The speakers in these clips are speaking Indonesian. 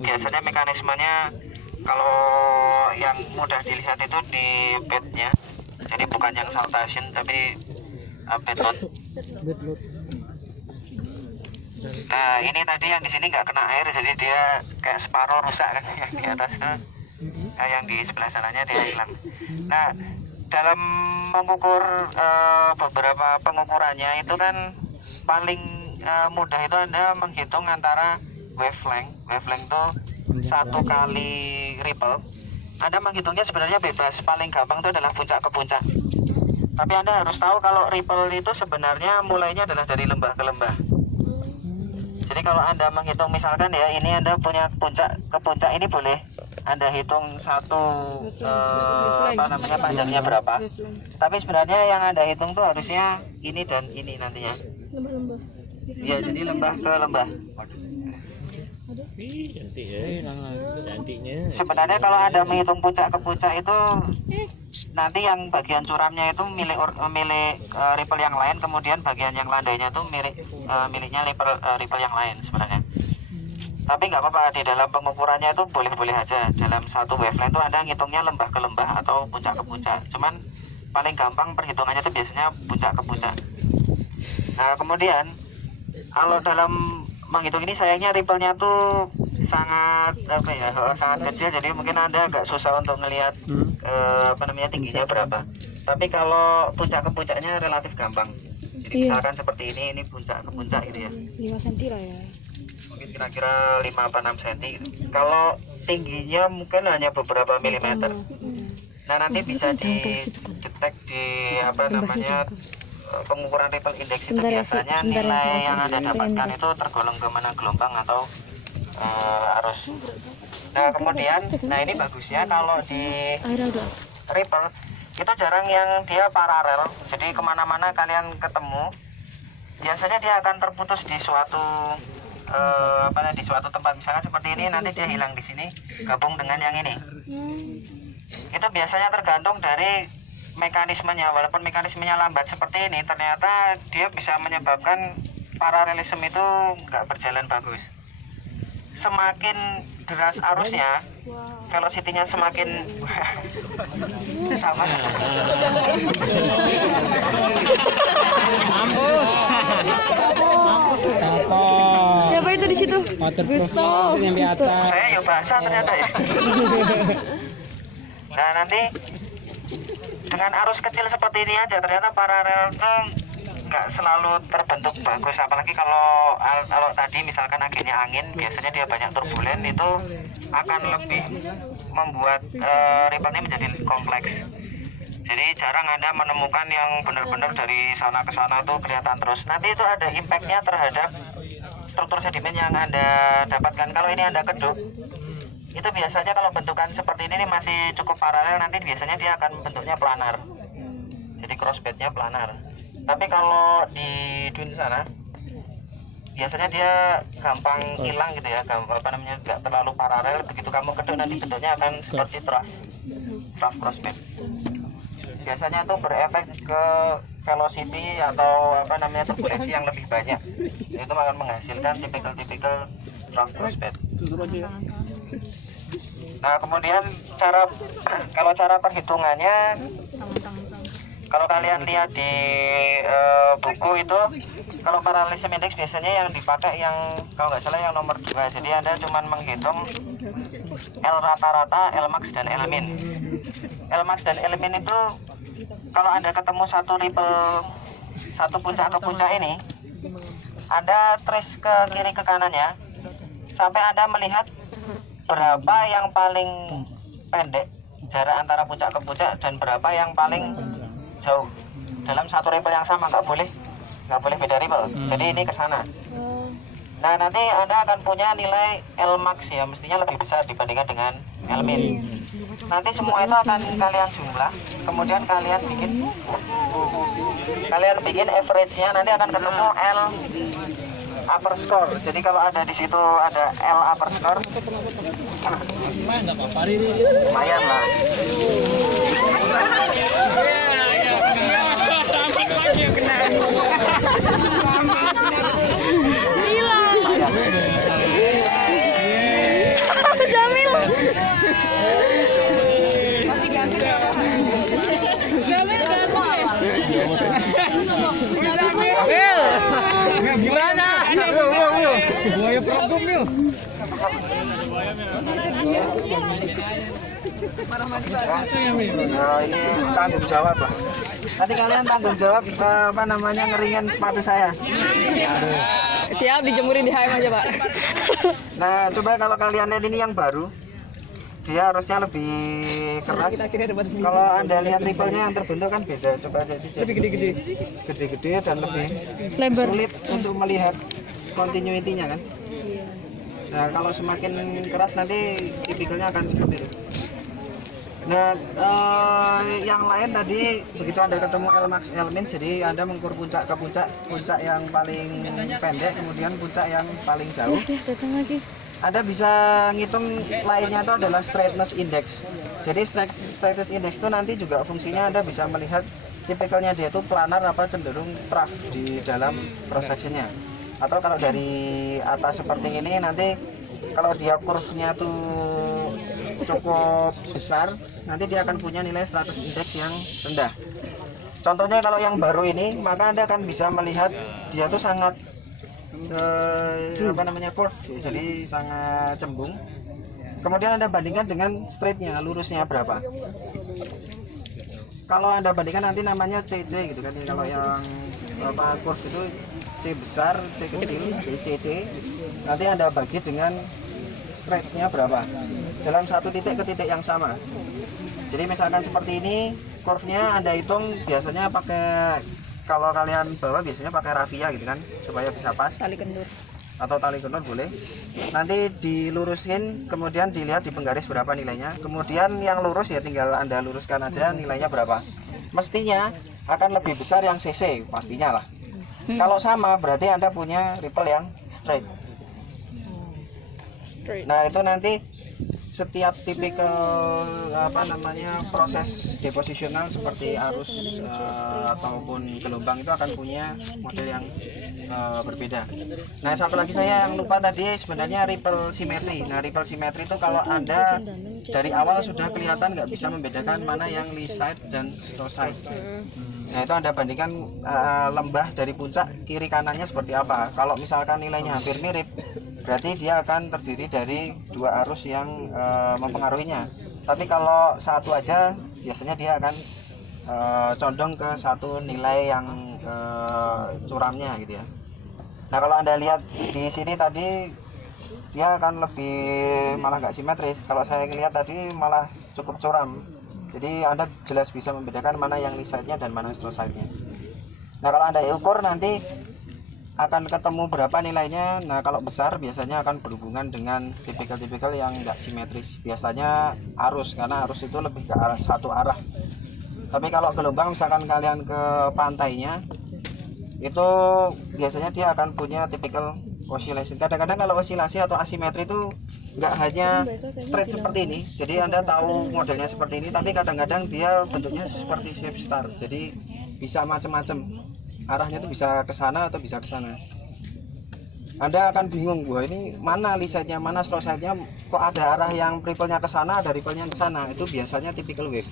biasanya mekanismenya kalau yang mudah dilihat itu di bednya, jadi bukan yang saltation tapi bed load. Nah ini tadi yang di sini nggak kena air, jadi dia kayak separuh rusak kan, yang di atas itu, yang di sebelah sananya dia hilang. Nah dalam mengukur beberapa pengukurannya itu kan paling mudah itu Anda menghitung antara wavelength itu satu kali ripple. Anda menghitungnya sebenarnya bebas, paling gampang itu adalah puncak ke puncak. Tapi Anda harus tahu kalau ripple itu sebenarnya mulainya adalah dari lembah ke lembah. Jadi kalau Anda menghitung misalkan ya, ini Anda punya puncak ke puncak, ini boleh Anda hitung satu panjangnya berapa. Tapi sebenarnya yang Anda hitung tuh harusnya ini dan ini nantinya. Lembah-lembah. Ya, jadi lembah ke lembah. Cantik ya, cantiknya. Sebenarnya kalau Anda menghitung puncak ke puncak itu nanti yang bagian curamnya itu milik ripple yang lain, kemudian bagian yang landainya itu miliknya ripple yang lain sebenarnya. Tapi nggak apa-apa, di dalam pengukurannya itu boleh-boleh aja. Dalam satu wavelength itu Anda ngitungnya lembah ke lembah atau puncak ke puncak. Cuman paling gampang perhitungannya itu biasanya puncak ke puncak. Nah kemudian kalau dalam menghitung ini sayangnya ripple-nya tuh sangat sangat kecil, jadi mungkin Anda agak susah untuk melihat tingginya berapa. Tapi kalau puncak ke puncaknya relatif gampang. Jadi misalkan seperti ini puncak ke puncak gitu ya. 5 cm lah ya. Mungkin kira-kira 5 apa 6 cm. Kalau tingginya mungkin hanya beberapa milimeter. Nah nanti bisa didetek di pengukuran ripple index itu biasanya nilai yang Anda dapatkan itu tergolong ke mana gelombang atau arus. Nah kemudian, ini bagusnya kalau di ripple itu jarang yang dia paralel, jadi kemana-mana kalian ketemu biasanya dia akan terputus di suatu di suatu tempat. Misalnya seperti ini, nanti dia hilang di sini gabung dengan yang ini. Itu biasanya tergantung dari mekanismenya. Walaupun mekanismenya lambat seperti ini, ternyata dia bisa menyebabkan paralelisme itu nggak berjalan bagus. Semakin deras arusnya, velocity-nya semakin sama. Siapa itu di situ? Gusto. Saya ya bahasa ternyata ya. Nah nanti dengan arus kecil seperti ini aja ternyata paralelnya nggak selalu terbentuk bagus, apalagi kalau tadi misalkan akhirnya angin, biasanya dia banyak turbulen, itu akan lebih membuat ripple-nya menjadi kompleks. Jadi jarang Anda menemukan yang benar-benar dari sana ke sana tuh kelihatan terus. Nanti itu ada impact-nya terhadap struktur sedimen yang Anda dapatkan. Kalau ini Anda keduk, itu biasanya kalau bentukan seperti ini masih cukup paralel, nanti biasanya dia akan bentuknya planar. Jadi crossbed-nya planar. Tapi kalau di dun sana biasanya dia gampang hilang gitu ya, nggak terlalu paralel. Begitu kamu keduk nanti bentuknya akan seperti trough crossbed. Biasanya itu berefek ke velocity atau turbulensi yang lebih banyak. Itu akan menghasilkan tipikal trough crossbed. Nah kemudian kalau cara perhitungannya, kalau kalian lihat di buku itu, kalau paralelism index biasanya yang dipakai yang kalau nggak salah yang nomor 2. Jadi Anda cuma menghitung L rata-rata, L max dan L min. L max dan L min itu kalau Anda ketemu satu ripple, satu puncak ke puncak ini, Anda trace ke kiri ke kanannya sampai Anda melihat berapa yang paling pendek jarak antara puncak ke puncak dan berapa yang paling jauh dalam satu ripple yang sama. Nggak boleh beda ripple. Jadi ini ke sana. Nah nanti Anda akan punya nilai L max ya, mestinya lebih besar dibandingkan dengan L min. Nanti semua itu akan kalian jumlah, kemudian kalian bikin average-nya, nanti akan ketemu L upper score. Jadi kalau ada di situ ada L upper score, lumayan lah. Masih ganteng ya, Pak? Jamil ganteng ya? Gimana? Buaya problem yuk. Ya ini tanggung jawab lah. Nanti kalian tanggung jawab apa namanya ngeringin sepatu saya. Siap dijemurin di HM aja, Pak. Nah coba kalau kalian lihat ini yang baru, dia harusnya lebih keras. Kalau anda lihat ripple-nya yang terbentuk kan beda. Coba jadi Lebih gede-gede. gede-gede dan lebih Lebar. sulit untuk melihat continuity-nya kan. Nah kalau semakin keras nanti tipikalnya akan seperti itu. Nah yang lain tadi begitu anda ketemu L-Max L-Min, jadi anda mengukur puncak ke puncak, puncak yang paling pendek kemudian puncak yang paling jauh. Datang lagi. Anda bisa ngitung lainnya itu adalah straightness index. Jadi straightness index itu nanti juga fungsinya Anda bisa melihat tipikalnya dia itu planar apa cenderung trough di dalam cross sectionnya. Atau kalau dari atas seperti ini nanti kalau dia kurvnya tuh cukup besar, nanti dia akan punya nilai straightness index yang rendah. Contohnya kalau yang baru ini, maka Anda akan bisa melihat dia tuh sangat apa namanya curve, jadi sangat cembung. Kemudian Anda bandingkan dengan straightnya, lurusnya berapa. Kalau Anda bandingkan nanti namanya CC gitu kan. Kalau yang apa curve itu C besar, C kecil, CC. Nanti Anda bagi dengan straightnya berapa dalam satu titik ke titik yang sama. Jadi misalkan seperti ini, curve-nya Anda hitung biasanya pakai, kalau kalian bawa biasanya pakai raffia gitu kan, supaya bisa pas. Tali kendur. Atau tali kendur boleh. Nanti dilurusin, kemudian dilihat di penggaris berapa nilainya. Kemudian yang lurus ya tinggal Anda luruskan aja nilainya berapa. Mestinya akan lebih besar yang CC, pastinya lah. Kalau sama berarti Anda punya ripple yang straight. Nah itu nanti setiap tipikal apa namanya proses deposisional seperti arus ataupun gelombang itu akan punya model yang berbeda. Nah satu lagi saya yang lupa tadi, sebenarnya ripple simetri. Nah ripple simetri itu kalau Anda dari awal sudah kelihatan nggak bisa membedakan mana yang lee side dan straw side. Nah itu Anda bandingkan lembah dari puncak kiri kanannya seperti apa. Kalau misalkan nilainya hampir mirip, berarti dia akan terdiri dari dua arus yang mempengaruhinya. Tapi kalau satu aja, biasanya dia akan condong ke satu nilai yang curamnya gitu ya. Nah kalau Anda lihat di sini tadi, dia akan lebih malah nggak simetris. Kalau saya lihat tadi malah cukup curam. Jadi Anda jelas bisa membedakan mana yang lee side-nya dan mana straw side-nya. Nah kalau Anda ukur nanti akan ketemu berapa nilainya. Nah kalau besar biasanya akan berhubungan dengan tipikal-tipikal yang nggak simetris, biasanya arus, karena arus itu lebih ke arah satu arah. Tapi kalau gelombang misalkan kalian ke pantainya, itu biasanya dia akan punya tipikal oscillation. Kadang-kadang kalau osilasi atau asimetri itu nggak hanya straight seperti ini, jadi Anda tahu modelnya seperti ini, tapi kadang-kadang dia bentuknya seperti shape star, jadi bisa macam-macam arahnya, tuh bisa ke sana atau bisa ke sana. Anda akan bingung, wah ini mana lee side-nya, mana straw side-nya, kok ada arah yang ripple-nya ke sana, ada ripple-nya ke sana. Itu biasanya typical wave.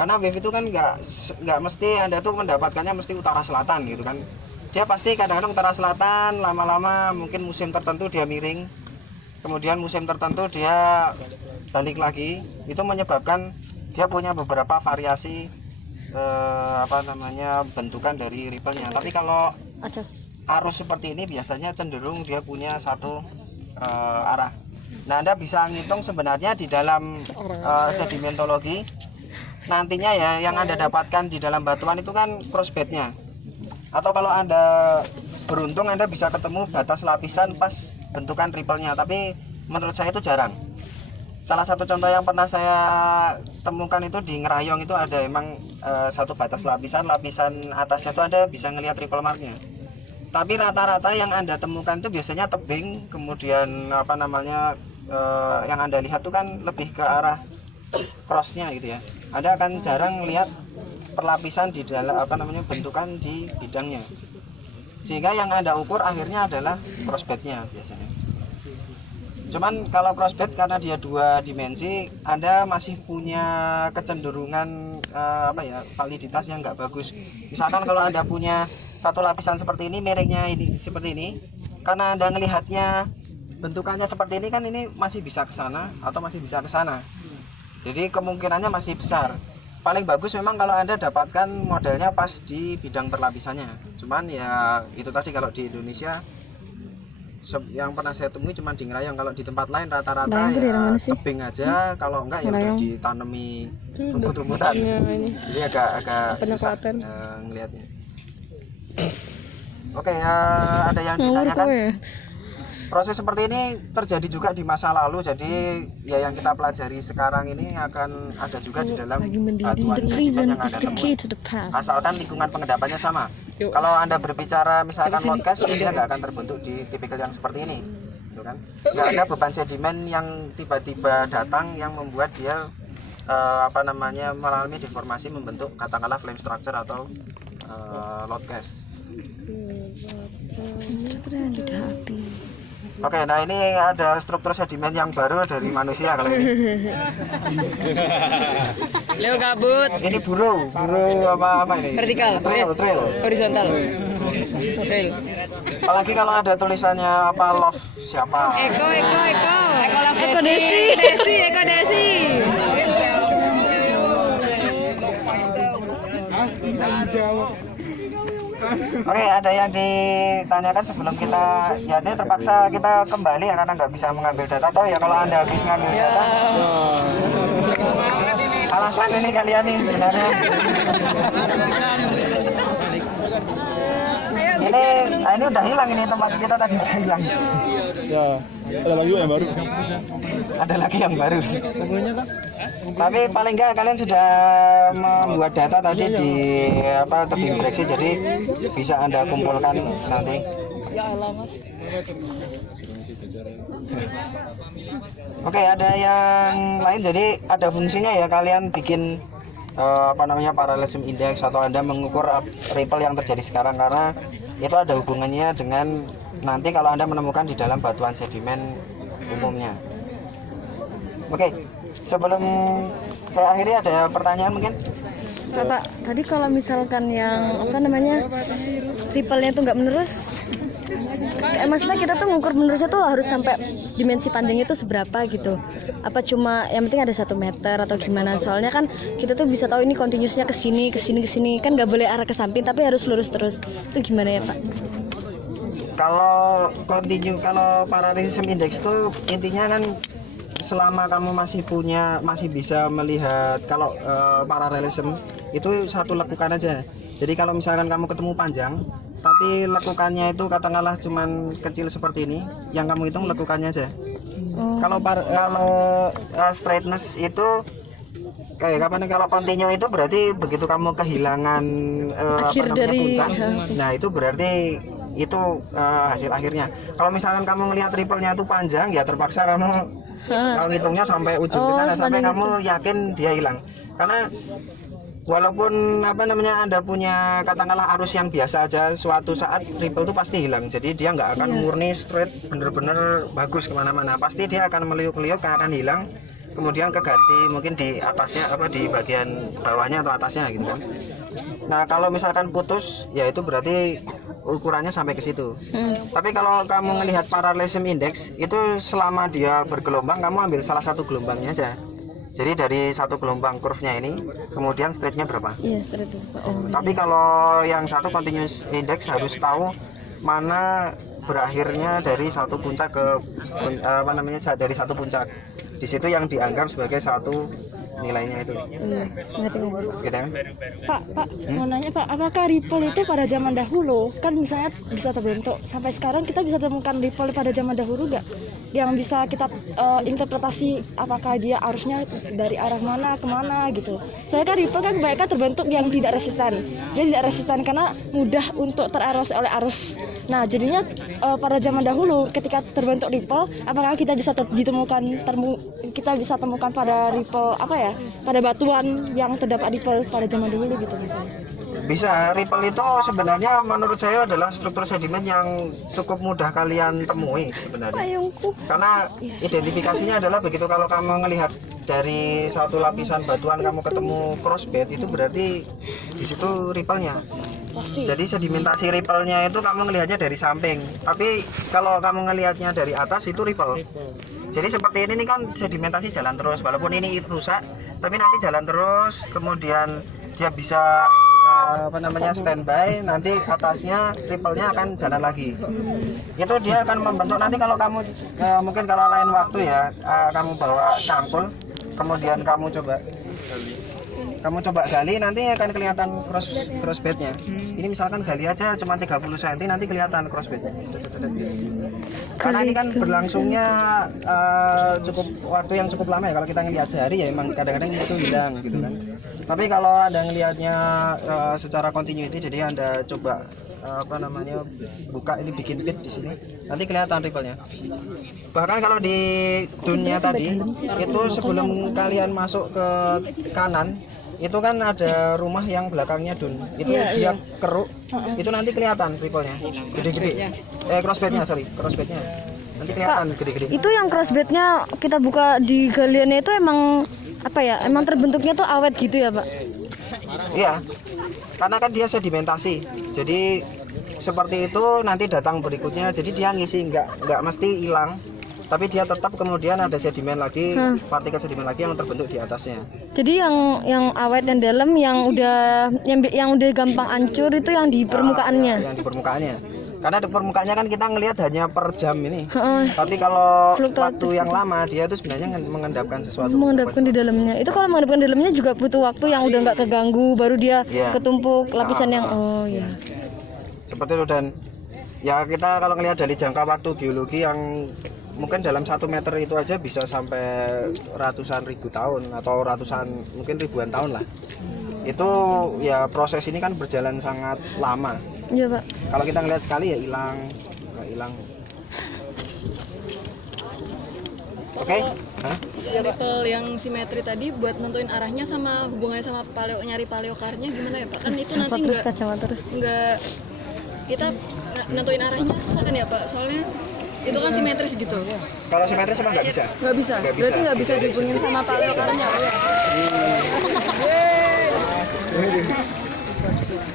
Karena wave itu kan nggak mesti Anda tuh mendapatkannya mesti utara selatan gitu kan. Dia pasti kadang-kadang utara selatan, lama-lama mungkin musim tertentu dia miring, kemudian musim tertentu dia balik lagi. Itu menyebabkan dia punya beberapa variasi apa namanya bentukan dari ripple-nya. Tapi kalau arus seperti ini biasanya cenderung dia punya satu arah. Nah Anda bisa ngitung sebenarnya di dalam sedimentologi nantinya ya, yang Anda dapatkan di dalam batuan itu kan crossbed-nya. Atau kalau Anda beruntung Anda bisa ketemu batas lapisan pas bentukan ripple-nya, tapi menurut saya itu jarang. Salah satu contoh yang pernah saya temukan itu di Ngerayong, itu ada emang satu batas lapisan atasnya itu Anda bisa ngelihat ripple marknya. Tapi rata-rata yang Anda temukan itu biasanya tebing, kemudian apa namanya yang Anda lihat itu kan lebih ke arah crossnya gitu ya. Anda akan jarang lihat perlapisan di dalam apa namanya bentukan di bidangnya, sehingga yang Anda ukur akhirnya adalah crossbed-nya biasanya. Cuman kalau crossbed karena dia 2 dimensi, Anda masih punya kecenderungan validitas yang nggak bagus. Misalkan kalau Anda punya satu lapisan seperti ini, miringnya ini seperti ini, karena Anda melihatnya bentukannya seperti ini kan, ini masih bisa ke sana atau masih bisa ke sana. Jadi kemungkinannya masih besar. Paling bagus memang kalau Anda dapatkan modelnya pas di bidang perlapisannya. Cuman ya itu tadi, kalau di Indonesia yang pernah saya temui cuma di Ngerayong. Kalau di tempat lain rata-rata ya tebing aja, kalau enggak ya udah ditanami rumput-rumputan. Jadi agak susah ngelihatnya. Oke, ada yang ditanyakan? Proses seperti ini terjadi juga di masa lalu, jadi ya yang kita pelajari sekarang ini akan ada juga di dalam batuan sedimen yang Anda temui, asalkan lingkungan pengendapannya sama. Kalau Anda berbicara misalkan lodcast, dia nggak akan terbentuk di tipikal yang seperti ini, gitu kan? Nggak ada beban sedimen yang tiba-tiba datang yang membuat dia mengalami deformasi membentuk katakanlah flame structure atau lodcast. Oke, nah ini ada struktur sedimen yang baru dari manusia kalau ini. Leo kabut. Ini buru apa ini? Vertikal. Trail. Horizontal. Trail. Apalagi kalau ada tulisannya apa love siapa? Eko Desi. Oke, ada yang ditanyakan sebelum kita, ya ini terpaksa kita kembali ya karena nggak bisa mengambil data. Atau ya kalau Anda habis ngambil data, alasan ini kalian nih sebenarnya. Ini udah hilang, ini tempat kita tadi udah hilang. Ya, ada lagi yang baru. Ada lagi yang baru. Tapi paling enggak kalian sudah membuat data tadi di tebing Brexit, jadi bisa Anda kumpulkan nanti. Ya alamat. Oke, ada yang lain. Jadi ada fungsinya ya kalian bikin parallelism index atau Anda mengukur ripple yang terjadi sekarang, karena itu ada hubungannya dengan nanti kalau Anda menemukan di dalam batuan sedimen umumnya. Oke, sebelum saya akhiri ada pertanyaan mungkin? Pak, tadi kalau misalkan yang ripple-nya itu nggak menerus, maksudnya kita tuh ngukur menerusnya tuh harus sampai dimensi panjangnya itu seberapa gitu? Apa cuma yang penting ada 1 meter atau gimana? Soalnya kan kita tuh bisa tahu ini continuousnya ke sini kan nggak boleh arah ke samping tapi harus lurus terus. Itu gimana ya Pak? Kalau parallelism index itu intinya kan selama kamu masih bisa melihat, kalau parallelism itu satu lekukan aja. Jadi kalau misalkan kamu ketemu panjang tapi lekukannya itu katakanlah cuman kecil seperti ini, yang kamu hitung lekukannya aja. Kalau straightness itu kayak kalau continue itu berarti begitu kamu kehilangan puncak, nah itu berarti itu hasil akhirnya. Kalau misalkan kamu ngelihat ripple-nya itu panjang, ya terpaksa kamu hitungnya sampai ujung ke sana sampai kamu yakin dia hilang. Karena walaupun Anda punya katakanlah arus yang biasa aja, suatu saat ripple itu pasti hilang. Jadi dia nggak akan murni straight bener-bener bagus kemana-mana, pasti dia akan meliuk-liuk, akan hilang, kemudian keganti mungkin di atasnya di bagian bawahnya atau atasnya gitu kan. Nah kalau misalkan putus, ya itu berarti ukurannya sampai ke situ. Tapi kalau kamu melihat parallelism index itu selama dia bergelombang, kamu ambil salah satu gelombangnya aja. Jadi dari satu gelombang kurvnya ini, kemudian straightnya berapa? Iya, straight. Tapi kalau yang satu continuous index harus tahu mana berakhirnya dari satu puncak ke dari satu puncak. Di situ yang dianggap sebagai satu nilainya itu. Gitu kan? Pak, mau nanya Pak, apakah ripple itu pada zaman dahulu kan misalnya bisa terbentuk, sampai sekarang kita bisa temukan ripple pada zaman dahulu nggak? Yang bisa kita interpretasi apakah dia arusnya dari arah mana ke mana gitu. Soalnya kan ripple kan kebanyakan terbentuk yang tidak resisten. Dia tidak resisten karena mudah untuk tererosi oleh arus. Nah, jadinya pada zaman dahulu ketika terbentuk ripple, apakah kita bisa kita bisa temukan pada ripple pada batuan yang terdapat ripple pada zaman dulu gitu misalnya. Bisa. Ripple itu sebenarnya menurut saya adalah struktur sedimen yang cukup mudah kalian temui sebenarnya. Payungku. Karena identifikasinya adalah begitu kalau kamu ngelihat dari satu lapisan batuan kamu ketemu crossbed, itu berarti di situ ripple-nya. Jadi sedimentasi ripple-nya itu kamu ngelihatnya dari samping. Tapi kalau kamu ngelihatnya dari atas itu ripple. Jadi seperti ini nih kan sedimentasi jalan terus, walaupun ini rusak, tapi nanti jalan terus, kemudian dia bisa standby, nanti atasnya ripple-nya akan jalan lagi. Itu dia akan membentuk nanti kalau kamu mungkin kalau lain waktu ya, kamu bawa cangkul, kemudian kamu coba gali, nanti akan kelihatan crossbednya. Ini misalkan gali aja cuma 30 cm, nanti kelihatan crossbednya. Karena ini kan berlangsungnya cukup waktu yang cukup lama ya. Kalau kita ngelihat sehari ya emang kadang-kadang itu hilang gitu kan. Tapi kalau Anda ngelihatnya secara continuity, jadi Anda coba buka ini, bikin pit di sini, nanti kelihatan ripple-nya. Bahkan kalau di dunnya tadi itu sebelum kalian masuk ke kanan itu kan ada rumah yang belakangnya dun, itu dia keruk, itu nanti kelihatan ripple-nya gede-gede. Crossbednya nanti kelihatan gede-gede. Itu yang crossbednya kita buka di galiannya itu emang apa ya? Emang terbentuknya tuh awet gitu ya, Pak? Iya. Karena kan dia sedimentasi. Jadi seperti itu nanti datang berikutnya. Jadi dia ngisi nggak mesti hilang. Tapi dia tetap kemudian ada sedimen lagi, partikel sedimen lagi yang terbentuk di atasnya. Jadi yang awet dan dalam yang udah gampang hancur itu yang di permukaannya. Yang di permukaannya. Karena di permukaannya kan kita ngelihat hanya per jam ini. Tapi kalau waktu yang lama dia itu sebenarnya mengendapkan sesuatu. Mengendapkan di dalamnya. Itu kalau mengendapkan di dalamnya juga butuh waktu yang udah nggak keganggu, baru dia ketumpuk lapisan yang seperti itu. Dan ya kita kalau ngelihat dari jangka waktu geologi yang mungkin dalam 1 meter itu aja bisa sampai ratusan ribu tahun atau mungkin ribuan tahun lah. Itu ya proses ini kan berjalan sangat lama. Iya, Pak. Kalau kita ngelihat sekali ya hilang, nggak hilang. Oke. Ripple yang simetri tadi buat nentuin arahnya sama hubungannya sama nyari paleokarnya gimana ya, Pak? Kan itu nanti nggak kita nentuin arahnya susah kan ya, Pak? Soalnya itu kan simetris gitu. Kalau simetris emang nggak bisa? Nggak bisa. Berarti nggak bisa dihubungin sama paleokarnya.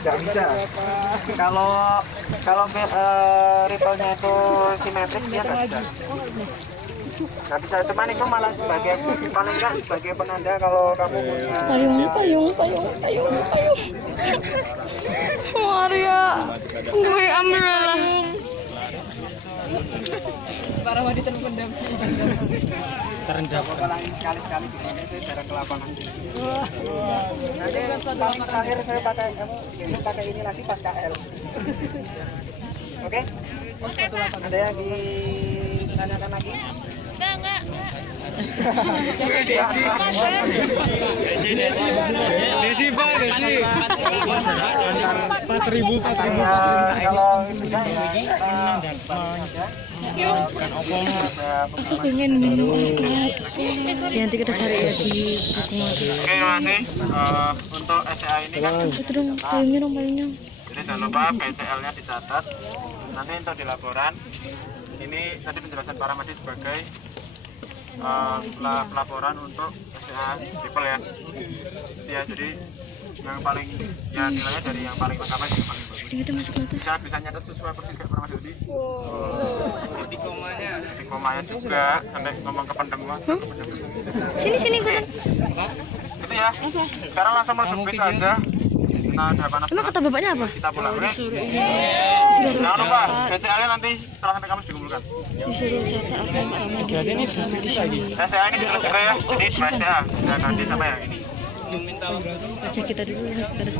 Nggak bisa. Kalau ripple-nya itu simetris dia nggak bisa. Nggak bisa. Cuman itu malah paling nggak sebagai penanda kalau kamu punya payung. Maria, gue umbrella. Para wanita terendam. Ulangi sekali-sekali dipakai itu jarak ke lapangan. Nanti paling terakhir saya besok pakai ini lagi pas KL. Oke? Ada yang ditanyakan lagi? Enggak. Desi, Pak, Desi. 4.000. Kalau sudah ya Pengen minum nanti kita cari ya di Oke, terima kasih. Untuk SCA ini kan itu dong payungnya. jadi jangan lupa PCL-nya dicatat. Nanti untuk di laporan ini tadi penjelasan para medis sebagai pelaporan untuk SCA Ripple ya. Ya, jadi yang paling nilainya dari yang paling lengkap aja yang paling bagus. Itu masuk mata. Bisa nyatet sesuai persis kayak Mas Dodi. Di komanya juga sampai ngomong ke pendengar. Sini ikutan. Itu ya. Sekarang langsung masuk bis aja. Kita ada panas. Emang kata bapaknya apa? Kita pulang ya. Jangan lupa BCA-nya nanti setelah sampai kamu dikumpulkan. Disuruh cetak apa sama dia. Jadi ini susu lagi. SCA ini ditulis juga ya. Jadi SCA sudah ganti sama yang ini. Baca kita dulu ya, kita ada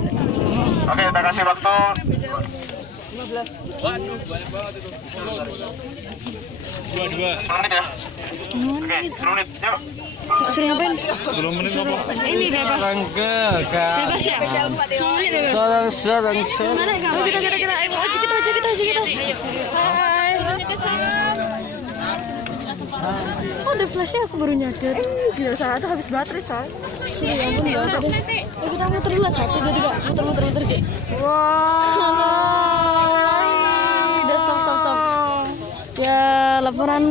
Oke, kita kasih waktu 10 menit ya. Oke, 10 menit. Yuk. Suruh ngapain? 10 menit apa? Ini bebas. Bebas ya? Sulit bebas. Sarang. Mana kamu kita ayo aja kita. Hai. Oh, ada flashnya, aku baru nyadar. Gila, salah tuh habis baterai coy. Ya ampun, gak usah deh. Kita muter dulu lah, 1, 2, 3. Muter gitu. Wow. Udah stop. Ya, laporan